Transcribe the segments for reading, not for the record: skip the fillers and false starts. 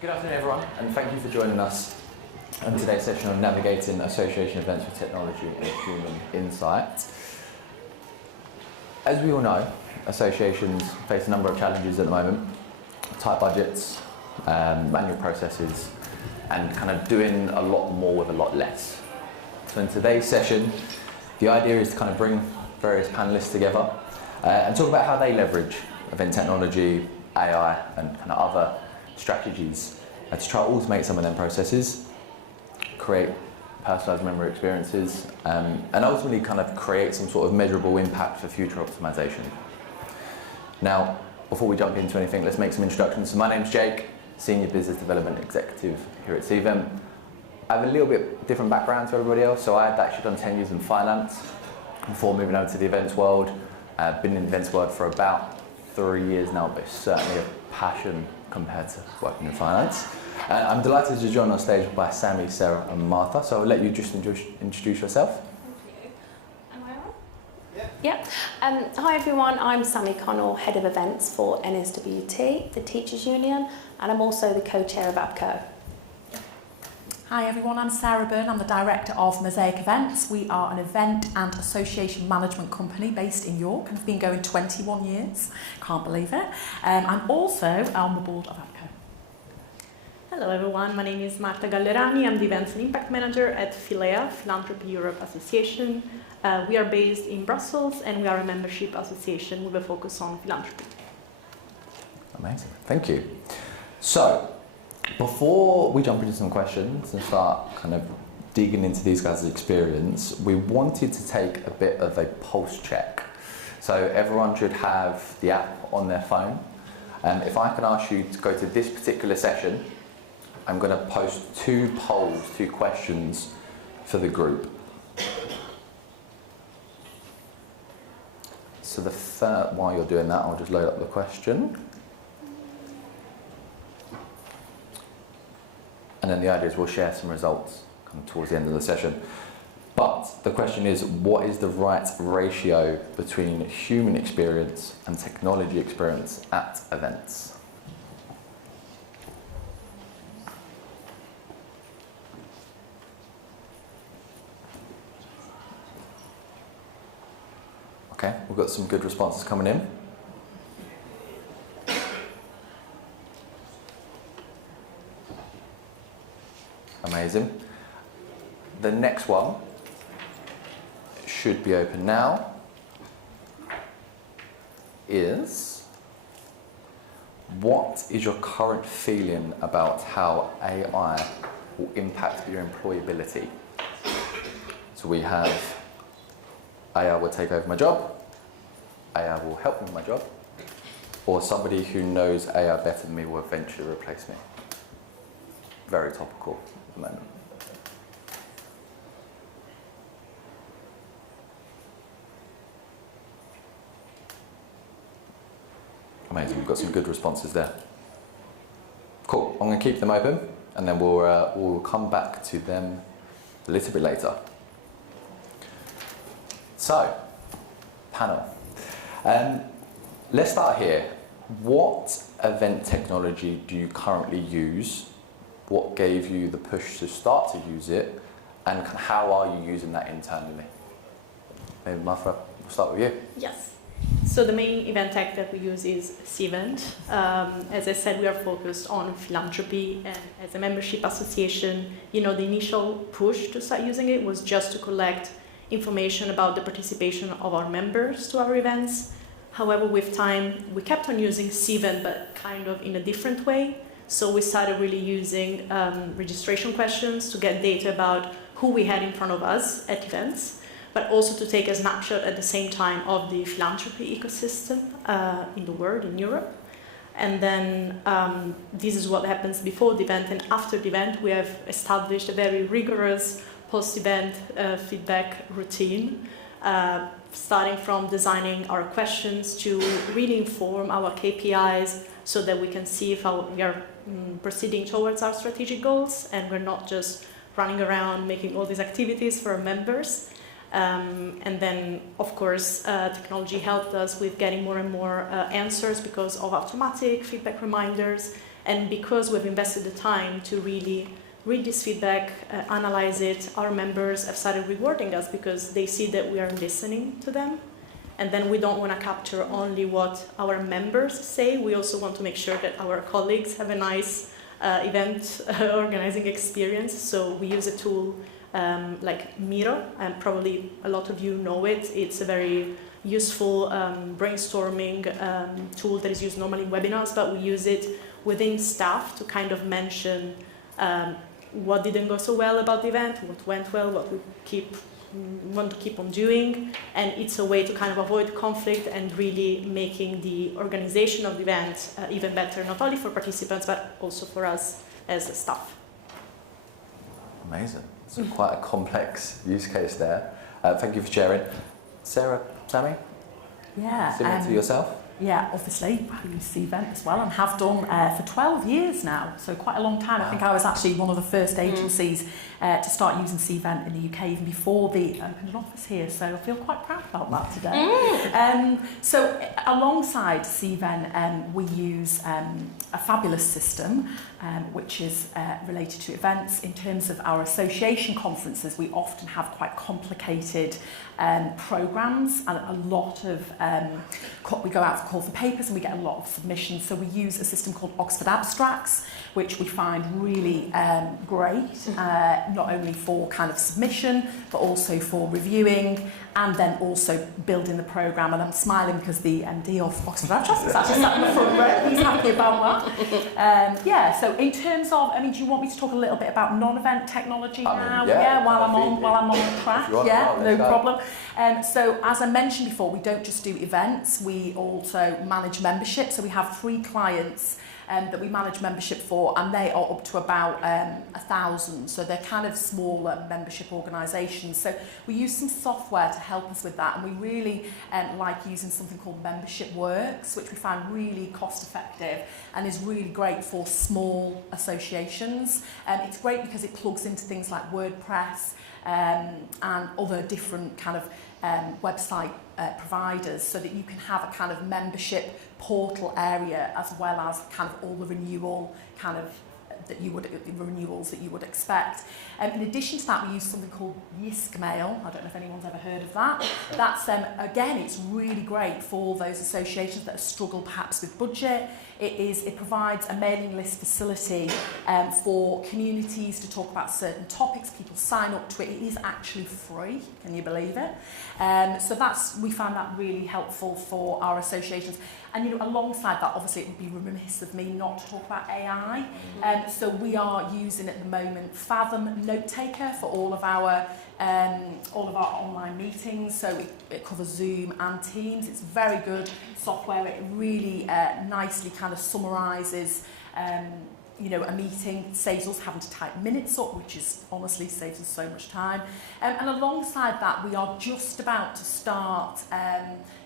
Good afternoon everyone, and thank you for joining us on today's session on navigating association events with technology and human insight. As we all know, associations face a number of challenges at the moment: tight budgets, manual processes, and kind of doing a lot more with a lot less. So in today's session, the idea is to kind of bring various panelists together and talk about how they leverage event technology, AI, and kind of other strategies to try to automate some of them processes, create personalised member experiences, and ultimately kind of create some sort of measurable impact for future optimisation. Now, before we jump into anything, let's make some introductions. So my name's Jake, Senior Business Development Executive here at Cvent. I have a little bit different background to everybody else, so I had actually done 10 years in finance before moving over to the events world. I've been in the events world for about 3 years now, but it's certainly a passion compared to working in finance. I'm delighted to join on stage by Sammy, Sarah and Martha, so I'll let you just introduce yourself. Thank you. Am I on? Yeah. Hi everyone, I'm Sammy Connell, Head of Events for NSWT, the Teachers Union, and I'm also the co-chair of ABCO. Hi everyone, I'm Sarah Byrne, I'm the Director of Mosaic Events. We are an event and association management company based in York and have been going 21 years, can't believe it. I'm also on the board of ABCO. Hello everyone, my name is Marta Gallerani, I'm the Events and Impact Manager at Philea, Philanthropy Europe Association. We are based in Brussels and we are a membership association with a focus on philanthropy. Amazing, thank you. So, before we jump into some questions and start kind of digging into these guys' experience, we wanted to take a bit of a pulse check. So everyone should have the app on their phone. And if I can ask you to go to this particular session, I'm going to post 2 polls, 2 questions for the group. So while you're doing that, I'll just load up the question. And then the idea is we'll share some results kind of towards the end of the session. But the question is, what is the right ratio between human experience and technology experience at events? Okay, we've got some good responses coming in. Amazing. The next one should be open now. What is your current feeling about how AI will impact your employability? So we have AI will take over my job, AI will help me with my job, or somebody who knows AI better than me will eventually replace me. Very topical at the moment. Amazing, we've got some good responses there. Cool, I'm going to keep them open and then we'll come back to them a little bit later. So, panel. Let's start here. What event technology do you currently use? What gave you the push to start to use it, and how are you using that internally? Maybe Martha, we'll start with you. Yes. So the main event tech that we use is Cvent. As I said, we are focused on philanthropy, and as a membership association, the initial push to start using it was just to collect information about the participation of our members to our events. However, with time, we kept on using Cvent, but kind of in a different way. So we started really using registration questions to get data about who we had in front of us at events, but also to take a snapshot at the same time of the philanthropy ecosystem in the world, in Europe. And then this is what happens before the event, and after the event we have established a very rigorous post-event feedback routine, starting from designing our questions to really inform our KPIs so that we can see if we are proceeding towards our strategic goals and we're not just running around making all these activities for our members. And then, of course, technology helped us with getting more and more answers because of automatic feedback reminders And because we've invested the time to really read this feedback, analyze it, our members have started rewarding us because they see that we are listening to them. And then we don't want to capture only what our members say. We also want to make sure that our colleagues have a nice event organizing experience. So we use a tool like Miro, and probably a lot of you know it. It's a very useful brainstorming tool that is used normally in webinars, but we use it within staff to kind of mention what didn't go so well about the event, what went well, what we want to keep on doing, and it's a way to kind of avoid conflict and really making the organization of the event even better, not only for participants but also for us as staff. Amazing. It's quite a complex use case there. Thank you for sharing. Sarah, Sammy? Yeah. Similar to yourself? Yeah, obviously, I use Cvent as well and have done for 12 years now, so quite a long time. I think I was actually one of the first agencies to start using Cvent in the UK even before they opened an office here, so I feel quite proud about that today. So alongside Cvent, we use a fabulous system which is related to events. In terms of our association conferences, we often have quite complicated programmes and a lot of, we go out for call for papers and we get a lot of submissions, so we use a system called Oxford Abstracts, which we find really great, not only for kind of submission, but also for reviewing, and then also building the programme. And I'm smiling because the MD of Oxford Abstracts is actually sat in the front row. He's happy about that. Yeah, so in terms of, I mean, do you want me to talk a little bit about non-event technology now? While I'm on the track. Yeah, no problem. So as I mentioned before, we don't just do events, we also manage membership. So we have 3 clients that we manage membership for, and they are up to about 1,000. So they're kind of smaller membership organisations. So we use some software to help us with that, and we really like using something called Membership Works, which we find really cost effective and is really great for small associations. It's great because it plugs into things like WordPress and other different kind of website providers, so that you can have a kind of membership portal area as well as kind of all the renewal kind of renewals that you would expect. In addition to that, we use something called Yiskmail. I don't know if anyone's ever heard of that. That's again, it's really great for those associations that struggle perhaps with budget. It provides a mailing list facility for communities to talk about certain topics. People sign up to it. It is actually free. Can you believe it? So we found that really helpful for our associations. And alongside that, obviously, it would be remiss of me not to talk about AI. So we are using at the moment Fathom Note Taker for all of our online meetings. So it covers Zoom and Teams. It's very good software. It really nicely kind of summarises a meeting, saves us having to type minutes up, which is honestly saves us so much time. And alongside that, we are just about to start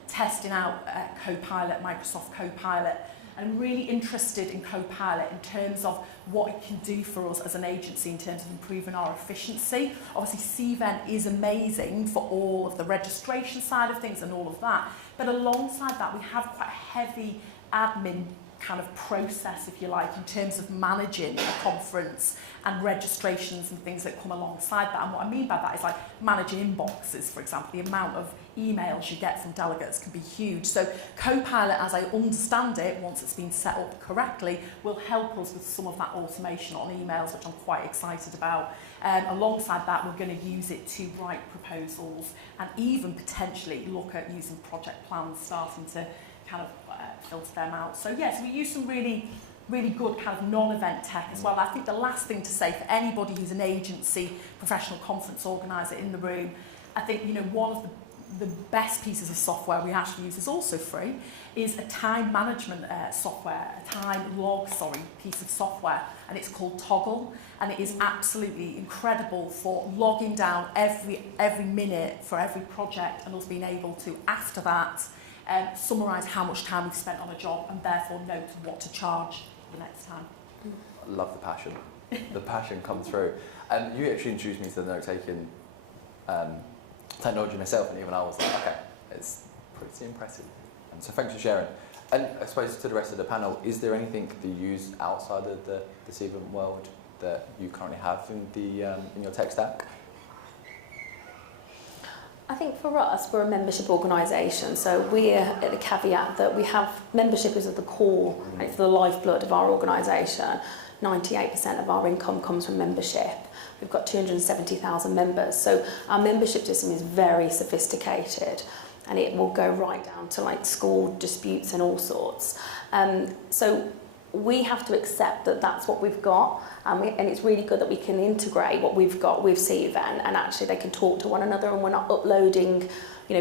testing out Copilot, Microsoft Copilot. I'm really interested in Copilot in terms of what it can do for us as an agency in terms of improving our efficiency. Obviously, Cvent is amazing for all of the registration side of things and all of that. But alongside that, we have quite a heavy admin kind of process, if you like, in terms of managing a conference and registrations and things that come alongside that. And what I mean by that is like managing inboxes, for example. The amount of emails you get from delegates can be huge. So Copilot, as I understand it, once it's been set up correctly, will help us with some of that automation on emails, which I'm quite excited about. Alongside that, we're going to use it to write proposals and even potentially look at using project plans, starting to kind of filter them out. So yes, we use some really good kind of non-event tech as well. I think the last thing to say for anybody who's an agency, professional conference organiser in the room, I think one of the best pieces of software we actually use is also free, is a time management software, a time log, piece of software, and it's called Toggle, and it is absolutely incredible for logging down every minute for every project, and us being able to, after that, summarise how much time we've spent on a job and therefore note what to charge the next time. I love the passion. The passion comes through. And you actually introduced me to the note-taking technology myself, and even I was like, okay, it's pretty impressive. And so thanks for sharing. And I suppose to the rest of the panel, is there anything that you use outside of the Cvent world that you currently have in your tech stack? I think for us, we're a membership organisation, so we're at the caveat that we have membership is at the core, and it's the lifeblood of our organisation. 98% of our income comes from membership. We've got 270,000 members, so our membership system is very sophisticated, and it will go right down to like school disputes and all sorts. So we have to accept that that's what we've got, and it's really good that we can integrate what we've got with Cvent, and actually they can talk to one another, and we're not uploading,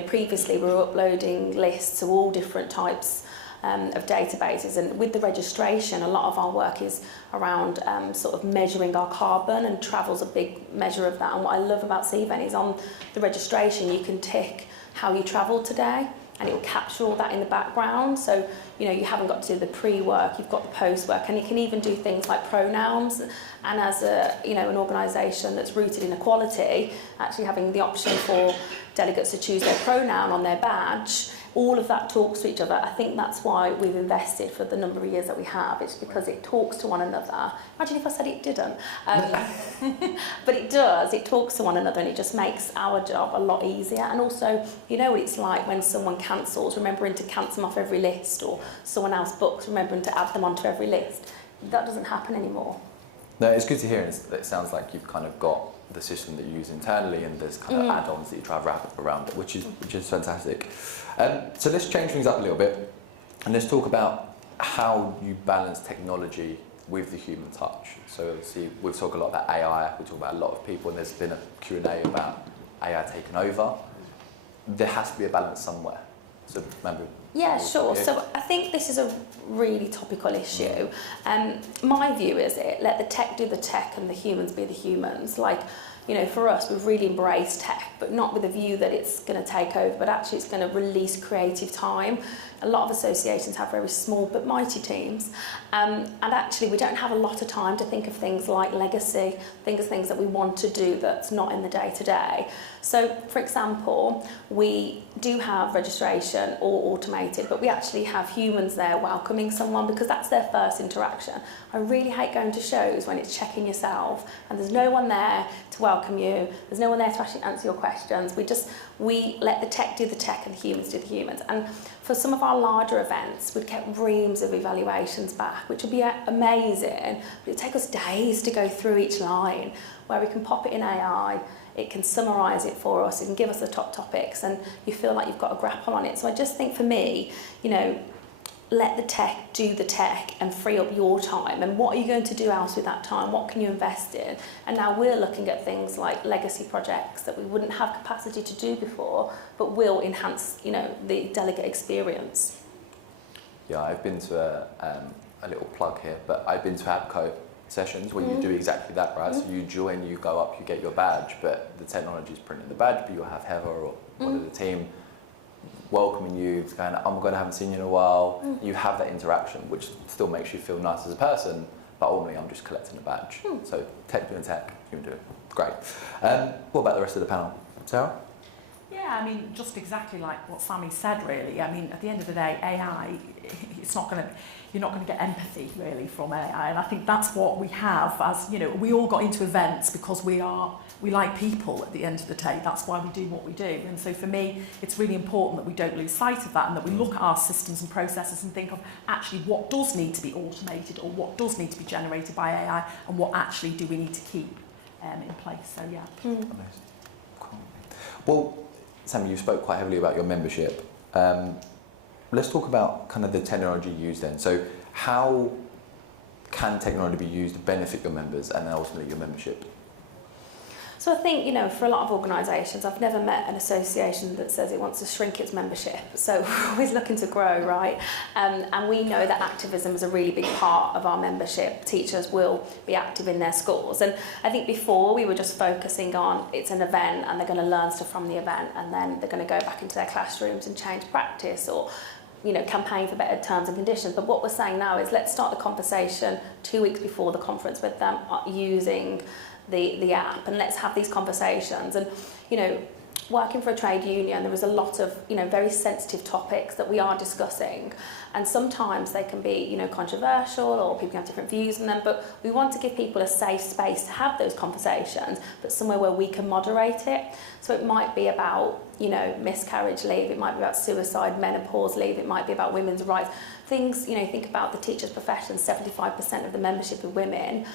previously we were uploading lists of all different types of databases, and with the registration a lot of our work is around sort of measuring our carbon, and travel's a big measure of that. And what I love about Cvent is on the registration you can tick how you travelled today, and it will capture all that in the background, so you haven't got to do the pre-work, you've got the post-work, and you can even do things like pronouns. And as an organisation that's rooted in equality, actually having the option for delegates to choose their pronoun on their badge, all of that talks to each other. I think that's why we've invested for the number of years that we have. It's because it talks to one another. Imagine if I said it didn't. But it does, it talks to one another, and it just makes our job a lot easier. And also, what it's like when someone cancels, remembering to cancel them off every list, or someone else books, remembering to add them onto every list. That doesn't happen anymore. No, it's good to hear. It sounds like you've kind of got the system that you use internally, and there's kind of add-ons that you try to wrap around it, which is fantastic. So let's change things up a little bit, and let's talk about how you balance technology with the human touch. So obviously we've talked a lot about AI, we talk about a lot of people, and there's been a Q&A about AI taking over. There has to be a balance somewhere. So maybe. Yeah, sure. So I think this is a really topical issue. My view is let the tech do the tech and the humans be the humans. For us, we've really embraced tech, but not with a view that it's going to take over, but actually it's going to release creative time. A lot of associations have very small but mighty teams, and actually we don't have a lot of time to think of things like legacy, things that we want to do that's not in the day-to-day. So, for example, we do have registration all automated, but we actually have humans there welcoming someone, because that's their first interaction. I really hate going to shows when it's checking yourself and there's no one there to welcome you, there's no one there to actually answer your questions. We let the tech do the tech and the humans do the humans. And for some of our larger events, we'd get reams of evaluations back, which would be amazing, but it'd take us days to go through each line, where we can pop it in AI, it can summarise it for us, it can give us the top topics, and you feel like you've got a grapple on it. So I just think for me, let the tech do the tech and free up your time. And what are you going to do else with that time? What can you invest in? And now we're looking at things like legacy projects that we wouldn't have capacity to do before, but will enhance, the delegate experience. Yeah, I've been to a little plug here, but I've been to APCO sessions where you do exactly that, right? So you join, you go up, you get your badge, but the technology is printing the badge, but you'll have Heather or one of the team welcoming you, going, oh my God, I haven't seen you in a while. You have that interaction, which still makes you feel nice as a person, but ultimately I'm just collecting a badge. So tech doing tech, human doing. Great. What about the rest of the panel? Sarah? Yeah, just exactly like what Sammy said, really. At the end of the day, AI, you're not going to get empathy, really, from AI. And I think that's what we have as, we all got into events because we like people at the end of the day. That's why we do what we do. And so for me, it's really important that we don't lose sight of that, and that we look at our systems and processes and think of actually what does need to be automated, or what does need to be generated by AI, and what actually do we need to keep in place. So, yeah. Amazing. Cool. Well, Sammy, you spoke quite heavily about your membership. Let's talk about kind of the technology used then. So how can technology be used to benefit your members and then ultimately your membership? So I think, for a lot of organisations, I've never met an association that says it wants to shrink its membership. So we're always looking to grow, right? And we know that activism is a really big part of our membership. Teachers will be active in their schools. And I think before we were just focusing on it's an event and they're going to learn stuff from the event, and then they're going to go back into their classrooms and change practice, or campaign for better terms and conditions. But what we're saying now is let's start the conversation 2 weeks before the conference with them using the app, and let's have these conversations. And working for a trade union, there is a lot of, very sensitive topics that we are discussing, and sometimes they can be, controversial, or people have different views on them, but we want to give people a safe space to have those conversations, but somewhere where we can moderate it. So it might be about, miscarriage leave, it might be about suicide, menopause leave, it might be about women's rights. Things, think about the teachers' profession, 75% of the membership are women.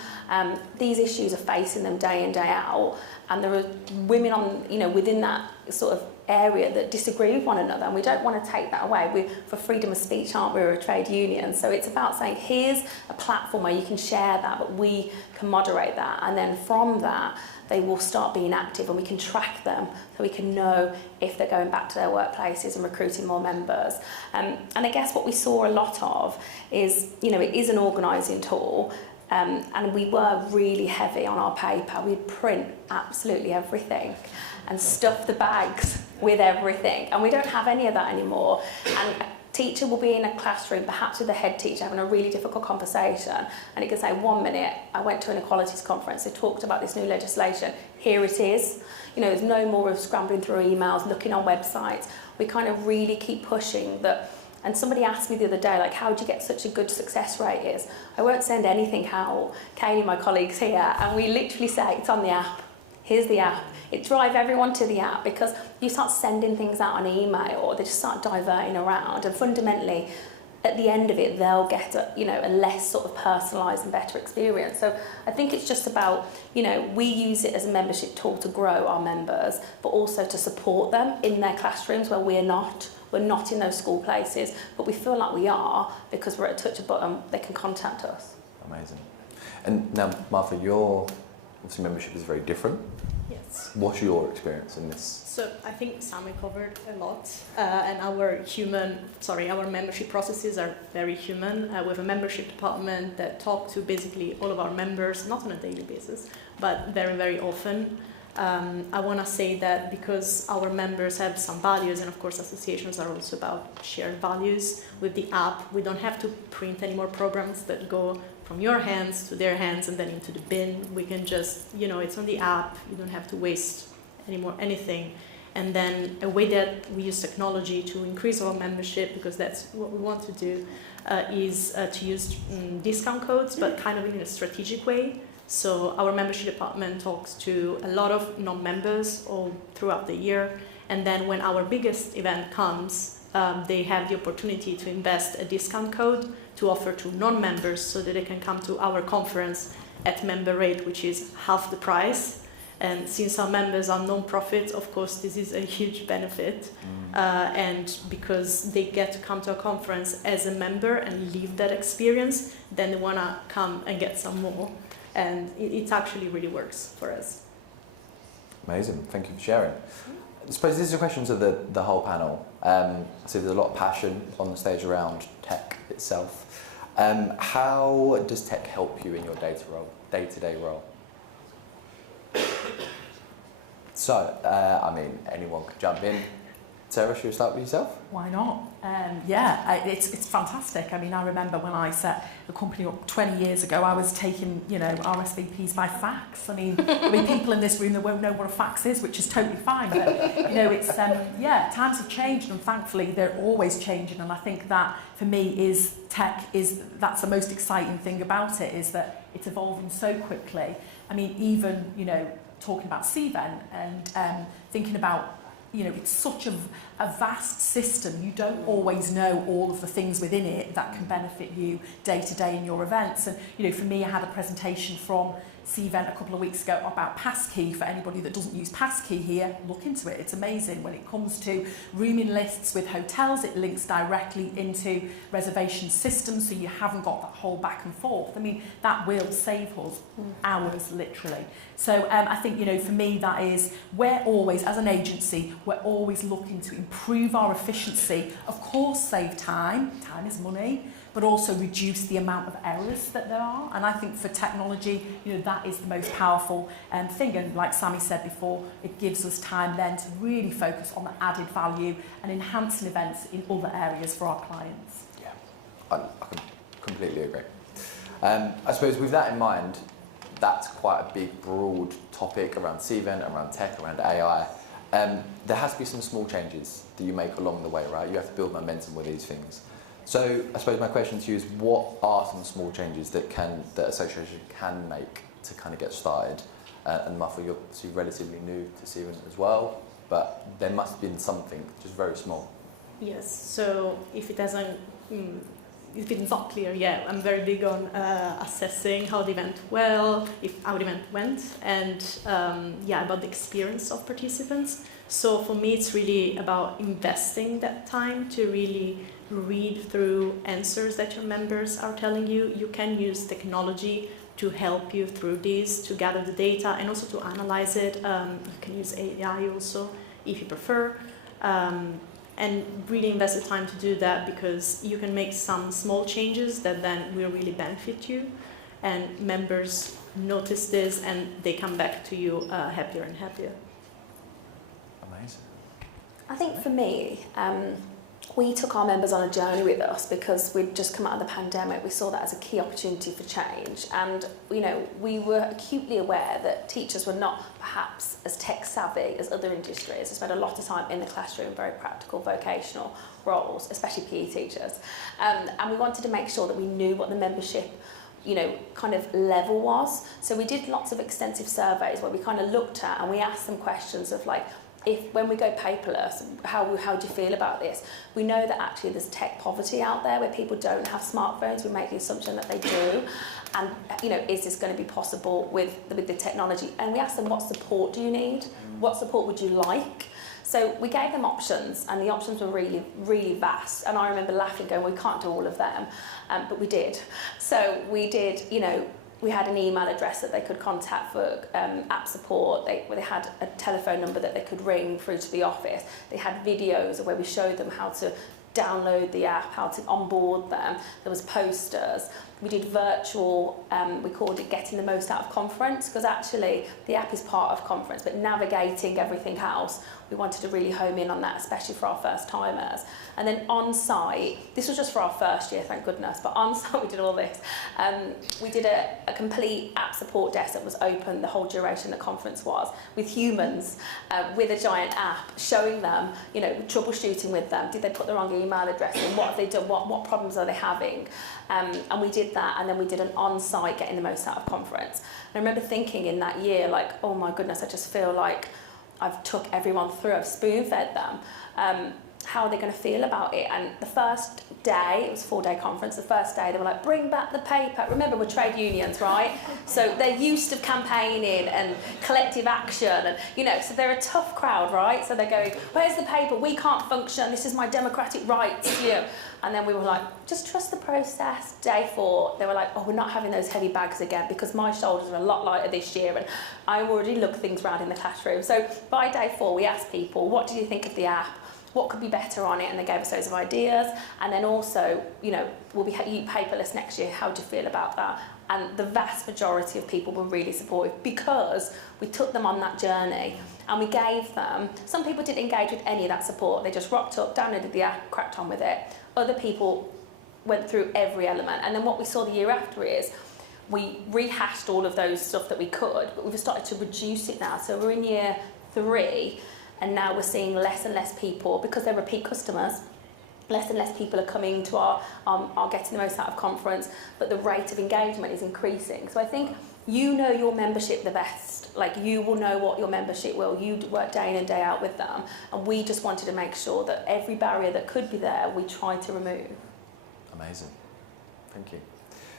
These issues are facing them day in, day out, and there are women on, within that sort of area that disagree with one another, and we don't want to take that away. We're for freedom of speech, aren't we? We're a trade union, so it's about saying, here's a platform where you can share that, but we can moderate that, and then from that, they will start being active, and we can track them so we can know if they're going back to their workplaces and recruiting more members. And I guess what we saw a lot of is, it is an organising tool, and we were really heavy on our paper. We'd print absolutely everything and stuff the bags with everything, and we don't have any of that anymore. And a teacher will be in a classroom, perhaps with the head teacher, having a really difficult conversation, and it can say, 1 minute, I went to an equalities conference, they talked about this new legislation, here it is. There's no more of scrambling through emails, looking on websites. We kind of really keep pushing that. And somebody asked me the other day, how do you get such a good success rate? Is I won't send anything out. Kaylee, my colleague's here, and we literally say, it's on the app. Here's the app. It drives everyone to the app, because you start sending things out on email, or they just start diverting around, and fundamentally, at the end of it, they'll get a less sort of personalised and better experience. So I think it's just about, we use it as a membership tool to grow our members, but also to support them in their classrooms where we're not. We're not in those school places, but we feel like we are, because we're at a touch of a button, they can contact us. Amazing. And now, Martha, your obviously membership is very different. Yes. What's your experience in this? So I think Sami covered a lot, and our membership processes are very human. We have a membership department that talk to basically all of our members, not on a daily basis, but very, very often. I want to say that because our members have some values, and of course associations are also about shared values, with the app we don't have to print any more programs that go from your hands to their hands and then into the bin. We can just, it's on the app, you don't have to waste anything. And then a way that we use technology to increase our membership, because that's what we want to do, is to use discount codes, but kind of in a strategic way. So our membership department talks to a lot of non-members all throughout the year, and then when our biggest event comes, they have the opportunity to invest a discount code to offer to non-members so that they can come to our conference at member rate, which is half the price. And since our members are non-profit, of course, this is a huge benefit. And because they get to come to a conference as a member and live that experience, then they want to come and get some more. And it actually really works for us. Amazing, thank you for sharing. I suppose these are questions of the whole panel. So there's a lot of passion on the stage around tech itself. How does tech help you in your day-to-day role? So, anyone could jump in. Sarah, should we start with yourself? Why not? It's fantastic. I remember when I set the company up 20 years ago, I was taking, RSVPs by fax. There'll be people in this room that won't know what a fax is, which is totally fine. But, it's, times have changed, and thankfully they're always changing. And I think that, for me, that's the most exciting thing about it, is that it's evolving so quickly. Even, talking about CVEN and thinking about, it's such a vast system. You don't always know all of the things within it that can benefit you day to day in your events. And, for me, I had a presentation from CVEN a couple of weeks ago about Passkey. For anybody that doesn't use Passkey here, look into it. It's amazing. When it comes to rooming lists with hotels, it links directly into reservation systems, so you haven't got that whole back and forth. That will save us hours, literally. So I think, for me, that is, we're always, as an agency, we're always looking to improve our efficiency. Of course, save time is money, but also reduce the amount of errors that there are. And I think for technology, that is the most powerful thing. And like Sami said before, it gives us time then to really focus on the added value and enhancing events in other areas for our clients. Yeah, I can completely agree. I suppose with that in mind, that's quite a big, broad topic around CVEN, around tech, around AI. there has to be some small changes that you make along the way, right? You have to build momentum with these things. So I suppose my question to you is, what are some small changes that association can make to kind of get started? And Muffle, you're obviously relatively new to Seaman as well, but there must have been something just very small. Yes, so if it hasn't, if it's not clear yet, I'm very big on assessing how the event how the event went, and about the experience of participants. So for me, it's really about investing that time to really read through answers that your members are telling you. You can use technology to help you through this, to gather the data and also to analyze it. You can use AI also if you prefer. And really invest the time to do that, because you can make some small changes that then will really benefit you, and members notice this and they come back to you happier and happier. Amazing. I think for me, we took our members on a journey with us because we'd just come out of the pandemic. We saw that as a key opportunity for change, and we were acutely aware that teachers were not perhaps as tech savvy as other industries. They spent a lot of time in the classroom, very practical, vocational roles, especially PE teachers, and we wanted to make sure that we knew what the membership kind of level was. So we did lots of extensive surveys where we kind of looked at and we asked them questions of like, when we go paperless, how do you feel about this? We know that actually there's tech poverty out there where people don't have smartphones. We make the assumption that they do. And, is this going to be possible with the technology? And we asked them, what support do you need? What support would you like? So we gave them options, and the options were really, really vast. And I remember laughing, going, we can't do all of them, but we did. So we did, we had an email address that they could contact for app support. They had a telephone number that they could ring through to the office. They had videos where we showed them how to download the app, how to onboard them. There was posters. We did virtual, we called it getting the most out of conference, because actually the app is part of conference, but navigating everything else, we wanted to really home in on that, especially for our first timers. And then on site, this was just for our first year, thank goodness, but on site we did all this. We did a complete app support desk that was open the whole duration the conference was, with humans, with a giant app, showing them, troubleshooting with them. Did they put the wrong email address in? What have they done? What problems are they having? And we did that, and then we did an on-site getting the most out of conference. And I remember thinking in that year, like, oh my goodness, I just feel like I've took everyone through, I've spoon-fed them. How are they going to feel about it? And the first day, it was a 4-day conference, the first day they were like, bring back the paper. Remember, we're trade unions, right? So they're used to campaigning and collective action, and so they're a tough crowd, right? So they're going, where's the paper? We can't function, this is my democratic rights, And then we were like, just trust the process. Day 4, they were like, oh, we're not having those heavy bags again because my shoulders are a lot lighter this year and I already lugged things around in the classroom. So by day 4, we asked people, what do you think of the app? What could be better on it? And they gave us loads of ideas. And then also, we'll be paperless next year. How do you feel about that? And the vast majority of people were really supportive because we took them on that journey and we gave them, some people didn't engage with any of that support. They just rocked up, downloaded the app, cracked on with it. Other people went through every element. And then what we saw the year after is we rehashed all of those stuff that we could, but we've started to reduce it now. So we're in year 3, and now we're seeing less and less people, because they're repeat customers, less and less people are coming to our getting the most out of conference, but the rate of engagement is increasing. So I think your membership the best. Like, you will know what your membership will. You work day in and day out with them. And we just wanted to make sure that every barrier that could be there, we tried to remove. Amazing. Thank you.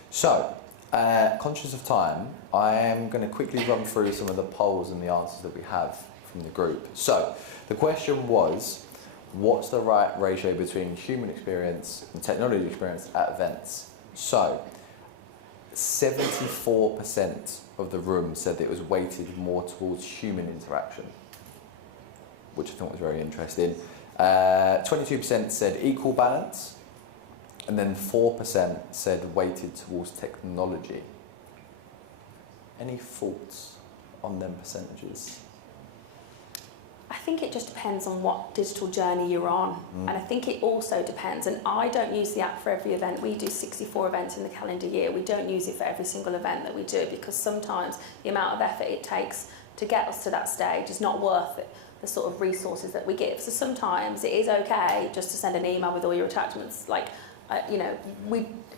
So, conscious of time, I am going to quickly run through some of the polls and the answers that we have from the group. So, the question was, what's the right ratio between human experience and technology experience at events? So, 74% of the room said that it was weighted more towards human interaction, which I thought was very interesting. 22% said equal balance, and then 4% said weighted towards technology. Any thoughts on them percentages? I think it just depends on what digital journey you're on. And I think it also depends, and I don't use the app for every event. We do 64 events in the calendar year. We don't use it for every single event that we do, because sometimes the amount of effort it takes to get us to that stage is not worth it the sort of resources that we give. So sometimes it is okay just to send an email with all your attachments, like, you know,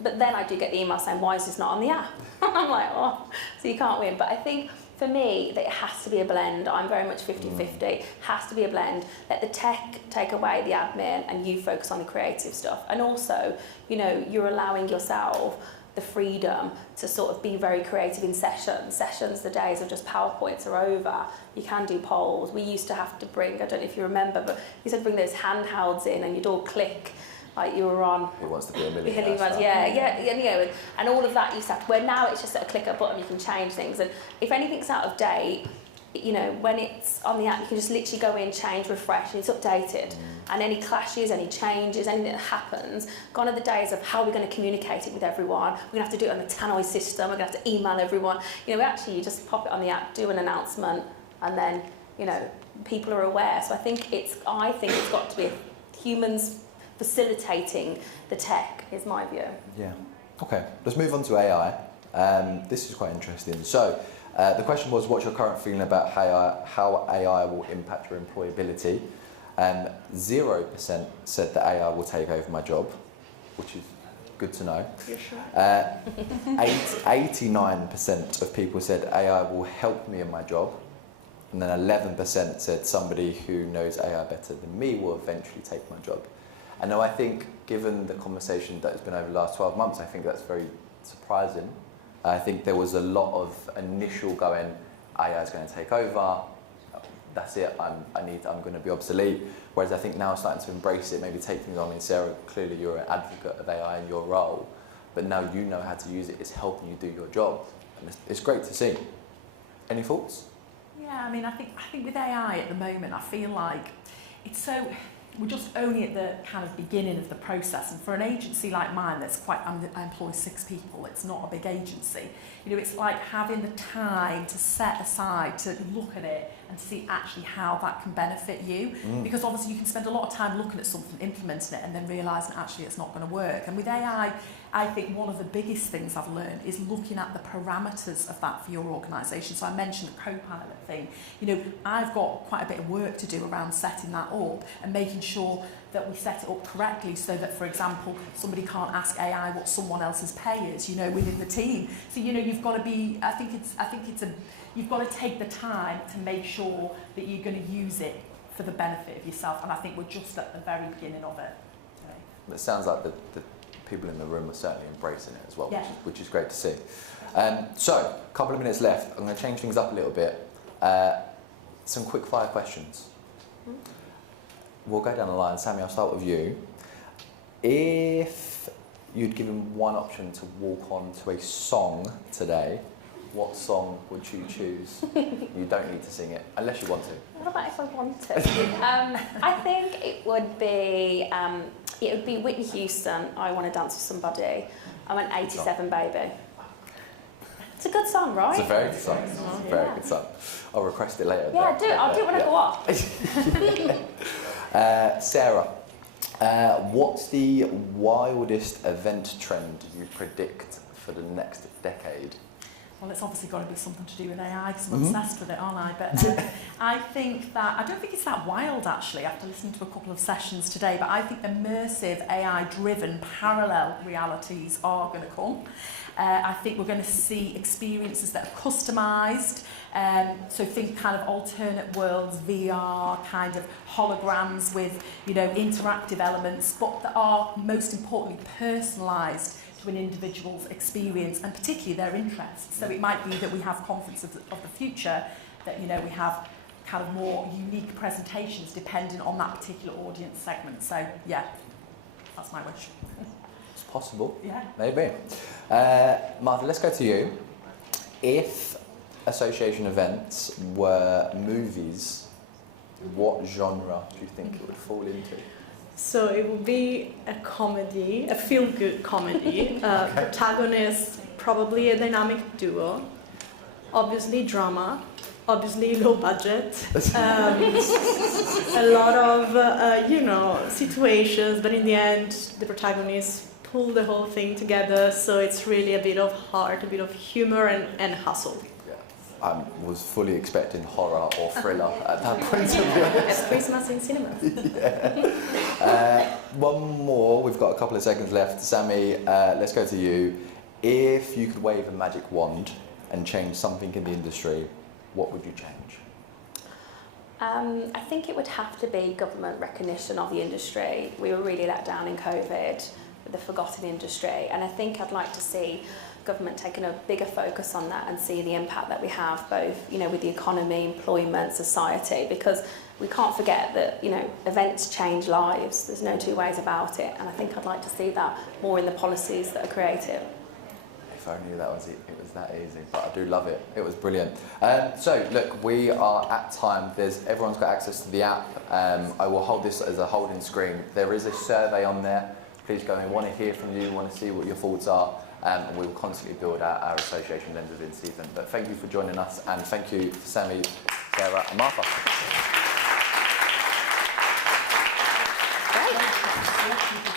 but then I do get the email saying, why is this not on the app? I'm like, oh, so you can't win. But I think for me, that it has to be a blend. I'm very much 50-50. Has to be a blend. Let the tech take away the admin and you focus on the creative stuff. And also, you know, you're allowing yourself the freedom to sort of be very creative in sessions. Sessions, the days of just PowerPoints are over. You can do polls. We used to have to bring, I don't know if you remember, but you used to bring those handhelds in and you'd all click like you were on. Who Wants to Be a Millionaire? Yeah, you know, and all of that used to have to, where now it's just a click a button, you can change things. And if anything's out of date, you know, when it's on the app, you can just literally go in, change, refresh, and it's updated. And any clashes, any changes, anything that happens, gone are the days of how we're going to communicate it with everyone. We're going to have to do it on the tannoy system, we're going to have to email everyone. You know, actually, you just pop it on the app, do an announcement, and then, you know, people are aware. So I think it's got to be humans facilitating the tech, is my view. Yeah. Okay, let's move on to AI. This is quite interesting. So, the question was, what's your current feeling about how AI will impact your employability? 0% said that AI will take over my job, which is good to know. You're sure? 89% of people said AI will help me in my job. And then 11% said somebody who knows AI better than me will eventually take my job. And now I think, given the conversation that has been over the last 12 months, I think that's very surprising. I think there was a lot of initial going, AI is going to take over, that's it, I'm going to be obsolete. Whereas I think now starting to embrace it, maybe take things on. I mean, Sarah, clearly you're an advocate of AI in your role, but now you know how to use it, it's helping you do your job. And it's great to see. Any thoughts? Yeah, I mean, I think with AI at the moment, I feel like we're just only at the kind of beginning of the process. And for an agency like mine, I employ 6 people, it's not a big agency. You know, it's like having the time to set aside to look at it and see actually how that can benefit you. Because obviously you can spend a lot of time looking at something, implementing it, and then realising actually it's not going to work. And with AI, I think one of the biggest things I've learned is looking at the parameters of that for your organisation. So I mentioned the co-pilot thing. You know, I've got quite a bit of work to do around setting that up and making sure that we set it up correctly so that, for example, somebody can't ask AI what someone else's pay is, you know, within the team. So, you know, you've got to be, you've got to take the time to make sure that you're going to use it for the benefit of yourself. And I think we're just at the very beginning of it. It sounds like the people in the room are certainly embracing it as well, yeah. which is great to see. So, a couple of minutes left. I'm going to change things up a little bit. Some quick fire questions. We'll go down the line. Sammy, I'll start with you. If you'd given one option to walk on to a song today, what song would you choose? You don't need to sing it, unless you want to. What about if I wanted? I think it would be Whitney Houston, I Want to Dance With Somebody. I went 87 Baby. It's a good song, right? It's a very good song. Very good song. I'll request it later. Yeah, I'll do it when I go off. Sarah, what's the wildest event trend you predict for the next decade? Well, it's obviously got to be something to do with AI because I'm obsessed with it, aren't I? But I don't think it's that wild, actually, after listening to a couple of sessions today, but I think immersive AI-driven parallel realities are going to come. I think we're going to see experiences that are customised. So think kind of alternate worlds, VR, kind of holograms with, you know, interactive elements, but that are most importantly personalised to an individual's experience and particularly their interests. So it might be that we have conferences of the future that, you know, we have kind of more unique presentations depending on that particular audience segment. So yeah, that's my wish. It's possible. Yeah. Maybe. Martha, let's go to you. If association events were movies, what genre do you think it would fall into? So it would be a comedy, a feel-good comedy. Protagonist, probably a dynamic duo. Obviously drama. Obviously low budget. A lot of, situations, but in the end, the protagonists pull the whole thing together. So it's really a bit of heart, a bit of humor and hustle. Yeah. I was fully expecting horror or thriller at that point, to be honest. It's Christmas in cinemas. One more, we've got a couple of seconds left. Sammy, let's go to you. If you could wave a magic wand and change something in the industry, what would you change? I think it would have to be government recognition of the industry. We were really let down in COVID with the forgotten industry, and I think I'd like to see government taking a bigger focus on that and see the impact that we have both, with the economy, employment, society, because we can't forget that, events change lives. There's no two ways about it, and I think I'd like to see that more in the policies that are creative. If I knew that was it was that easy, but I do love it. It was brilliant. So look, we are at time. Everyone's got access to the app. I will hold this as a holding screen. There is a survey on there. Please go and want to hear from you, want to see what your thoughts are, and we will constantly build out our association lens within season. But thank you for joining us, and thank you to Sammy, Sarah, and Martha. Great.